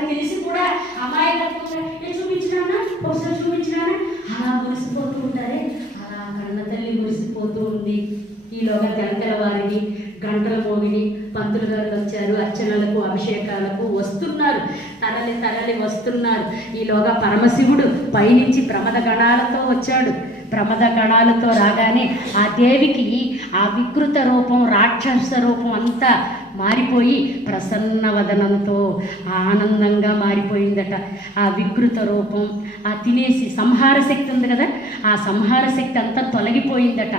వాళ్ళకి తెలిసి కూడా అమ్మాయి ఏ చూపించినానా? ఒకసారి చూపించినానా? అలా మురిసిపోతూ ఉంటారే. అలా కన్న తల్లి మురిసిపోతూ ఉంది. ఈలోగా తెల తెల్లవారిని గంటల మోగిని పంతులు గారు వచ్చారు. అర్చనలకు అభిషేకాలకు వస్తున్నారు. తరలి తరలి వస్తున్నారు. ఈలోగా పరమశివుడు పైనుంచి ప్రమద గణాలతో వచ్చాడు. ప్రమద గణాలతో రాగానే ఆ దేవికి ఆ వికృత రూపం రాక్షస రూపం అంతా మారిపోయి ప్రసన్న వదనంతో ఆనందంగా మారిపోయిందట. ఆ వికృత రూపం ఆ తినేసి సంహార శక్తి ఉంది కదా ఆ సంహార శక్తి అంతా తొలగిపోయిందట.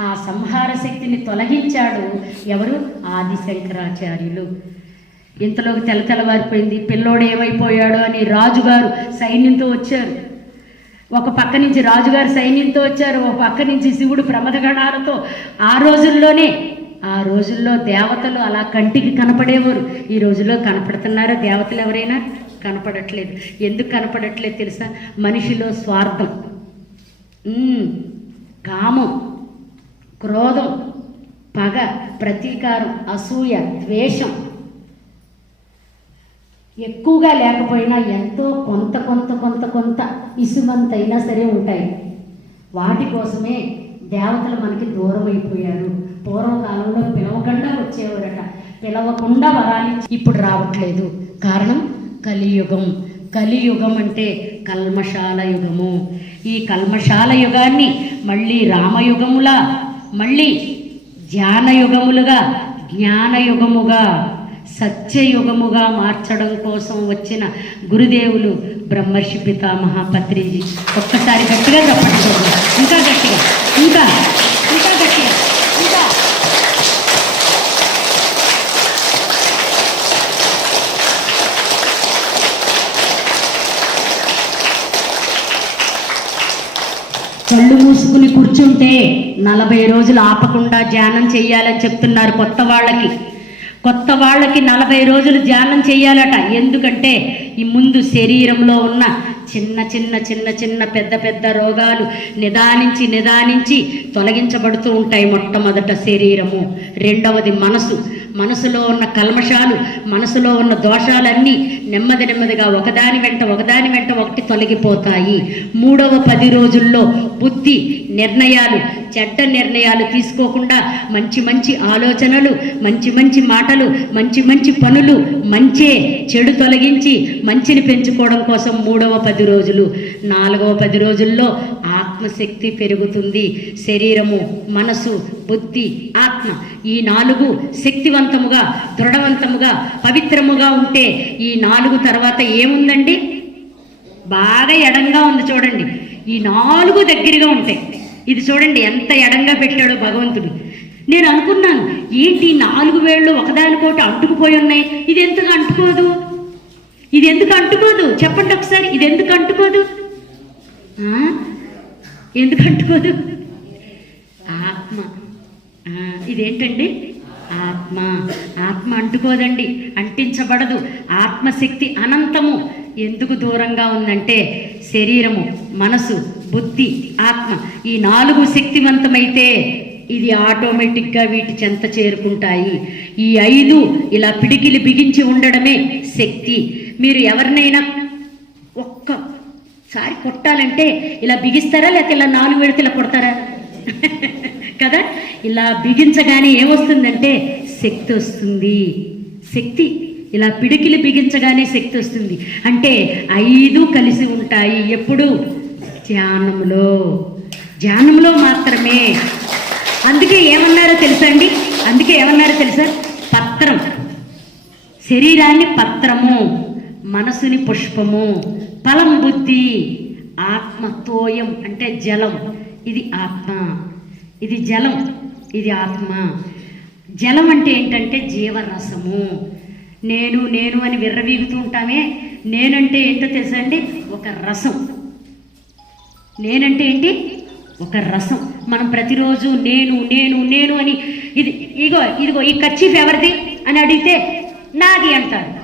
ఆ సంహార శక్తిని తొలగించాడు ఎవరు? ఆది శంకరాచార్యులు ఇంతలోకి తెల తెల్లవారిపోయింది. పిల్లోడు ఏమైపోయాడో అని రాజుగారు సైన్యంతో వచ్చారు. ఒక పక్క నుంచి రాజుగారు సైన్యంతో వచ్చారు ఒక పక్క నుంచి శివుడు ప్రమదగణాలతో. ఆ రోజుల్లోనే ఆ రోజుల్లో దేవతలు అలా కంటికి కనపడేవారు. ఈ రోజుల్లో కనపడుతున్నారా దేవతలు ఎవరైనా? కనపడట్లేదు. ఎందుకు కనపడట్లేదు తెలుసా? మనిషిలో స్వార్థం. కామం క్రోధం పగ ప్రతీకారం అసూయ ద్వేషం ఎక్కువగా లేకపోయినా ఎంతో కొంత కొంత కొంత కొంత ఇసుమంతైనా సరే ఉంటాయి. వాటి కోసమే దేవతలు మనకి దూరం అయిపోయారు పూర్వకాలంలో పిలవకుండా వచ్చేవారట. పిలవకుండా వరాలి ఇప్పుడు రావట్లేదు. కారణం కలియుగం. కలియుగం అంటే కల్మశాల యుగము. ఈ కల్మశాల యుగాన్ని మళ్ళీ రామయుగములా మళ్ళీ ధ్యానయుగములుగా జ్ఞానయుగముగా సత్యయుగముగా మార్చడం కోసం వచ్చిన గురుదేవులు బ్రహ్మర్షి పితామహ పత్రిజీ ఒక్కసారి గట్టిగా చెప్పండి ఇంకా గట్టిగా. ఇంకా. ఇంకా గట్టిగా. ఇంకా. కళ్ళు మూసుకుని కూర్చుంటే నలభై రోజులు ఆపకుండా ధ్యానం చేయాలని చెప్తున్నారు కొత్త వాళ్ళకి. కొత్త వాళ్ళకి నలభై రోజులు ధ్యానం చేయాలట. ఎందుకంటే ఈ ముందు శరీరంలో ఉన్న చిన్న చిన్న చిన్న చిన్న పెద్ద పెద్ద రోగాలు నిదానించి నిదానించి తొలగించబడుతూ ఉంటాయి మొట్టమొదట శరీరము. రెండవది మనసు. మనసులో ఉన్న కల్మషాలు మనసులో ఉన్న దోషాలన్నీ నెమ్మది నెమ్మదిగా ఒకదాని వెంట ఒకదాని వెంట ఒకటి తొలగిపోతాయి. మూడవ పది రోజుల్లో బుద్ధి నిర్ణయాలు చెడ్డ నిర్ణయాలు తీసుకోకుండా మంచి మంచి ఆలోచనలు మంచి మంచి మాటలు మంచి మంచి పనులు మంచే చెడు తొలగించి మంచిని పెంచుకోవడం కోసం మూడవ పది రోజులు. నాలుగవ పది రోజుల్లో ఆత్మశక్తి పెరుగుతుంది. శరీరము మనసు బుద్ధి ఆత్మ ఈ నాలుగు శక్తివంతముగా దృఢవంతముగా పవిత్రముగా ఉంటే ఈ నాలుగు తర్వాత ఏముందండి? బాగా ఎడంగా ఉంది చూడండి. ఈ నాలుగు దగ్గరగా ఉంటాయి. ఇది చూడండి ఎంత ఎడంగా పెట్టాడో భగవంతుడు. నేను అనుకున్నాను ఏంటి నాలుగు వేళ్ళు ఒకదానికోటి అంటుకుపోయి ఉన్నాయి? ఇది ఎందుకు అంటుకోదు? ఇది ఎందుకు అంటుకోదు? చెప్పండి ఒకసారి ఇది ఎందుకు అంటుకోదు? ఎందుకు అంటుకోదు? ఆత్మ. ఇదేంటండి? ఆత్మ. ఆత్మ అంటుకోదండి అంటించబడదు. ఆత్మశక్తి అనంతము. ఎందుకు దూరంగా ఉందంటే శరీరము మనసు బుద్ధి ఆత్మ ఈ నాలుగు శక్తివంతమైతే ఇది ఆటోమేటిక్గా వీటి చెంత చేరుకుంటాయి. ఈ ఐదు ఇలా పిడికిలి బిగించి ఉండడమే శక్తి. మీరు ఎవరినైనా ఒక్కసారి కొట్టాలంటే ఇలా బిగిస్తారా? లేకపోతే ఇలా నాలుగు విడతలు ఇలా కొడతారా? కదా? ఇలా బిగించగానే ఏమొస్తుందంటే శక్తి వస్తుంది. శక్తి. ఇలా పిడికిలి బిగించగానే శక్తి వస్తుంది. అంటే ఐదు కలిసి ఉంటాయి. ఎప్పుడు? ధ్యానంలో ధ్యానంలో మాత్రమే. అందుకే ఏమన్నారో తెలుసా అండి? అందుకే ఏమన్నారో తెలుసా? పత్రం. శరీరాన్ని పత్రము మనసుని పుష్పము ఫలం బుద్ధి ఆత్మ తోయం అంటే జలం. ఇది ఆత్మ. ఇది జలం. ఇది ఆత్మ. జలం అంటే ఏంటంటే జీవరసము. నేను నేను అని విర్రవీగుతూ ఉంటామే. నేనంటే ఏంటో తెలుసా అండి? ఒక రసం. నేనంటే ఏంటి? ఒక రసం. మనం ప్రతిరోజు నేను నేను నేను అని ఇది ఇగో ఇదిగో ఈ కచ్చిఫ్ ఎవరిది? అని అడిగితే నాది అంటారు.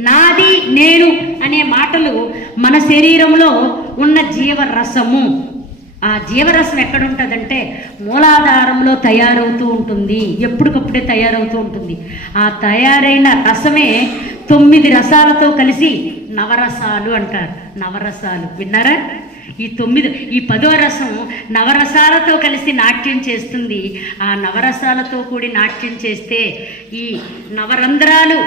నాది నేను అనే మాటలు మన శరీరంలో ఉన్న జీవరసము. ఆ జీవరసం ఎక్కడుంటుందంటే మూలాధారంలో తయారవుతూ ఉంటుంది. ఎప్పటికప్పుడే తయారవుతూ ఉంటుంది. ఆ తయారైన రసమే తొమ్మిది రసాలతో కలిసి నవరసాలు అంటారు. నవరసాలు. విన్నారా? ఈ తొమ్మిది ఈ పదో రసం నవరసాలతో కలిసి నాట్యం చేస్తుంది. ఆ నవరసాలతో కూడి నాట్యం చేస్తే ఈ నవరంధ్రాలు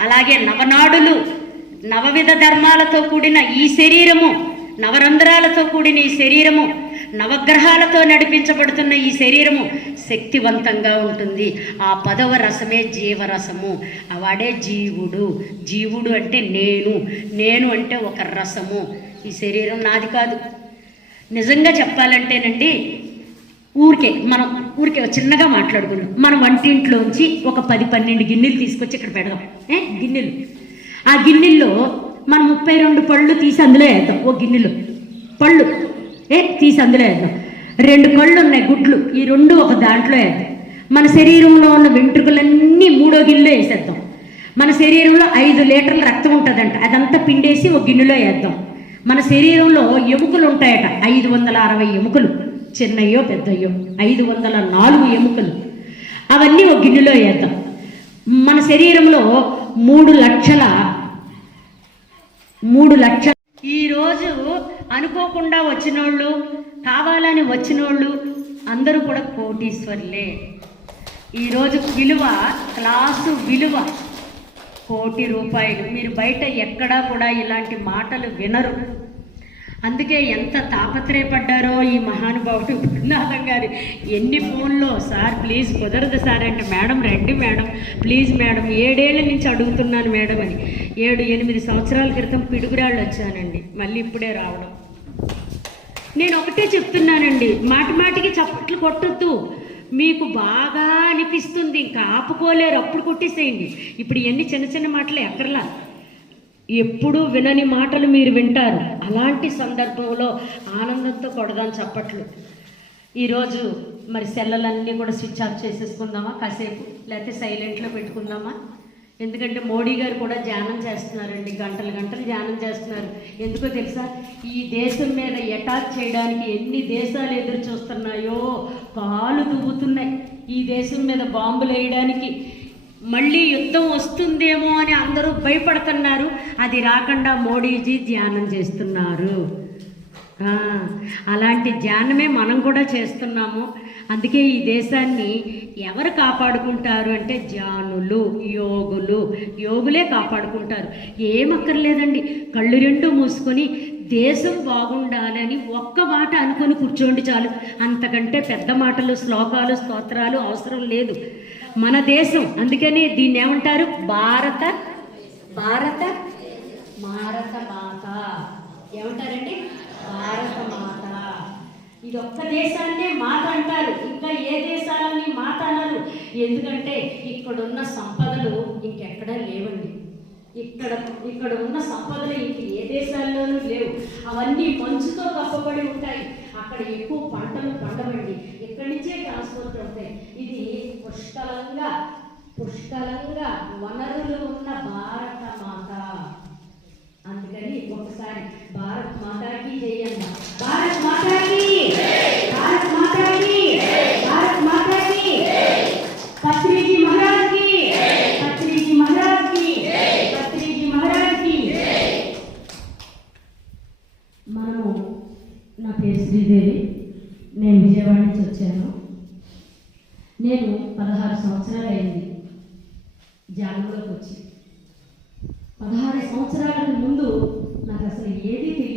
అలాగే నవనాడులు నవవిధ ధర్మాలతో కూడిన ఈ శరీరము నవరంధ్రాలతో కూడిన ఈ శరీరము నవగ్రహాలతో నడిపించబడుతున్న ఈ శరీరము శక్తివంతంగా ఉంటుంది. ఆ పదవ రసమే జీవరసము. వాడే జీవుడు. జీవుడు అంటే నేను. నేను అంటే ఒక రసము. ఈ శరీరం నాది కాదు. నిజంగా చెప్పాలంటేనండి ఊరికే మనం ఊరికే చిన్నగా మాట్లాడుకున్నాం మనం వంటింట్లోంచి ఒక పది పన్నెండు గిన్నెలు తీసుకొచ్చి ఇక్కడ పెడదాం. ఏ? గిన్నెలు. ఆ గిన్నెల్లో మనం ముప్పై రెండు పళ్ళు తీసి అందులో వేద్దాం. ఓ గిన్నెలు. పళ్ళు. ఏ? తీసి అందులో వేద్దాం. రెండు కళ్ళు ఉన్నాయి గుడ్లు. ఈ రెండు ఒక దాంట్లో వేద్దాం. మన శరీరంలో ఉన్న వెంట్రుకలన్నీ మూడో గిన్నెలో వేసేద్దాం. మన శరీరంలో ఐదు లీటర్ల రక్తం ఉంటుందంట. అదంతా పిండేసి ఒక గిన్నెలో వేద్దాం. మన శరీరంలో ఎముకలు ఉంటాయట ఐదు వందల అరవై ఎముకలు. చిన్నయ్యో పెద్దయ్యో ఐదు వందల నాలుగు ఎముకలు. అవన్నీ ఒక గిన్నెలో వేద్దాం. మన శరీరంలో మూడు లక్షల మూడు లక్షల ఈరోజు అనుకోకుండా వచ్చినోళ్ళు కావాలని వచ్చినోళ్ళు అందరూ కూడా కోటీశ్వర్లే. ఈరోజు విలువ క్లాసు విలువ కోటి రూపాయలు. మీరు బయట ఎక్కడా కూడా ఇలాంటి మాటలు వినరు. అందుకే ఎంత తాపత్రయపడ్డారో ఈ మహానుభావుడు గురునాథం గారు. ఎన్ని ఫోన్లో సార్ ప్లీజ్ కుదరదు సార్ అంటే మేడం రండి మేడం. ప్లీజ్ మేడం ఏడేళ్ళ నుంచి అడుగుతున్నాను మేడం అని. ఏడు ఎనిమిది సంవత్సరాల క్రితం పిడుగురాళ్ళు వచ్చానండి. మళ్ళీ ఇప్పుడే రావడం. నేను ఒకటే చెప్తున్నానండి. మాటి మాటికి చప్పట్లు కొట్టొద్దు. మీకు బాగా అనిపిస్తుంది. ఇంకా ఆపుకోలేరు. అప్పుడు కొట్టేసేయండి. ఇప్పుడు ఎన్ని చిన్న చిన్న మాటలు ఎక్కర్లా? ఎప్పుడూ వినని మాటలు మీరు వింటారు. అలాంటి సందర్భంలో ఆనందంతో కొడదాం చప్పట్లు. ఈరోజు మరి సెల్లలన్నీ కూడా స్విచ్ ఆఫ్ చేసేసుకుందామా? కాసేపు. లేకపోతే సైలెంట్లో పెట్టుకుందామా? ఎందుకంటే మోడీ గారు కూడా ధ్యానం చేస్తున్నారండి గంటలు గంటలు ధ్యానం చేస్తున్నారు. ఎందుకో తెలుసా? ఈ దేశం మీద అటాక్ చేయడానికి ఎన్ని దేశాలు ఎదురు చూస్తున్నాయో కాలు దువ్వుతున్నాయి ఈ దేశం మీద బాంబులు వేయడానికి మళ్ళీ యుద్ధం వస్తుందేమో అని అందరూ భయపడుతున్నారు. అది రాకుండా మోడీజీ ధ్యానం చేస్తున్నారు. అలాంటి ధ్యానమే మనం కూడా చేస్తున్నాము. అందుకే ఈ దేశాన్ని ఎవరు కాపాడుకుంటారు అంటే జానులు యోగులు. యోగులే కాపాడుకుంటారు. ఏమక్కర్లేదండి కళ్ళు రెండు మూసుకొని దేశం బాగుండాలని ఒక్క మాట అనుకొని కూర్చోండి చాలు. అంతకంటే పెద్ద మాటలు శ్లోకాలు స్తోత్రాలు అవసరం లేదు. మన దేశం. అందుకనే దీన్ని ఏమంటారు? భారత భారత భారత మాత. ఏమంటారండి? భారత మాత. ఇది ఒక్క దేశాన్నే మాత అంటారు. ఇంకా ఏ దేశాలని మాత అనరు ఎందుకంటే ఇక్కడున్న సంపదలు ఇంకెక్కడా లేవండి. ఇక్కడ ఇక్కడ ఉన్న సంపదలు ఇంక ఏ దేశాల్లోనూ లేవు. అవన్నీ మంచుతో కప్పబడి ఉంటాయి. అక్కడ ఎక్కువ పంటలు పండవండి. ఇక్కడి నుంచే ట్రాన్స్పోర్ట్ అవుతాయి. ఇది పుష్కలంగా పుష్కలంగా వనరులు ఉన్న భారత శ్రీదేవి నేను విజయవాడ నుంచి వచ్చాను. నేను పదహారు సంవత్సరాలు అయింది జాగ్రత్తలోకి వచ్చి పదహారు సంవత్సరాలకు ముందు నాకు అసలు ఏది తెలియదు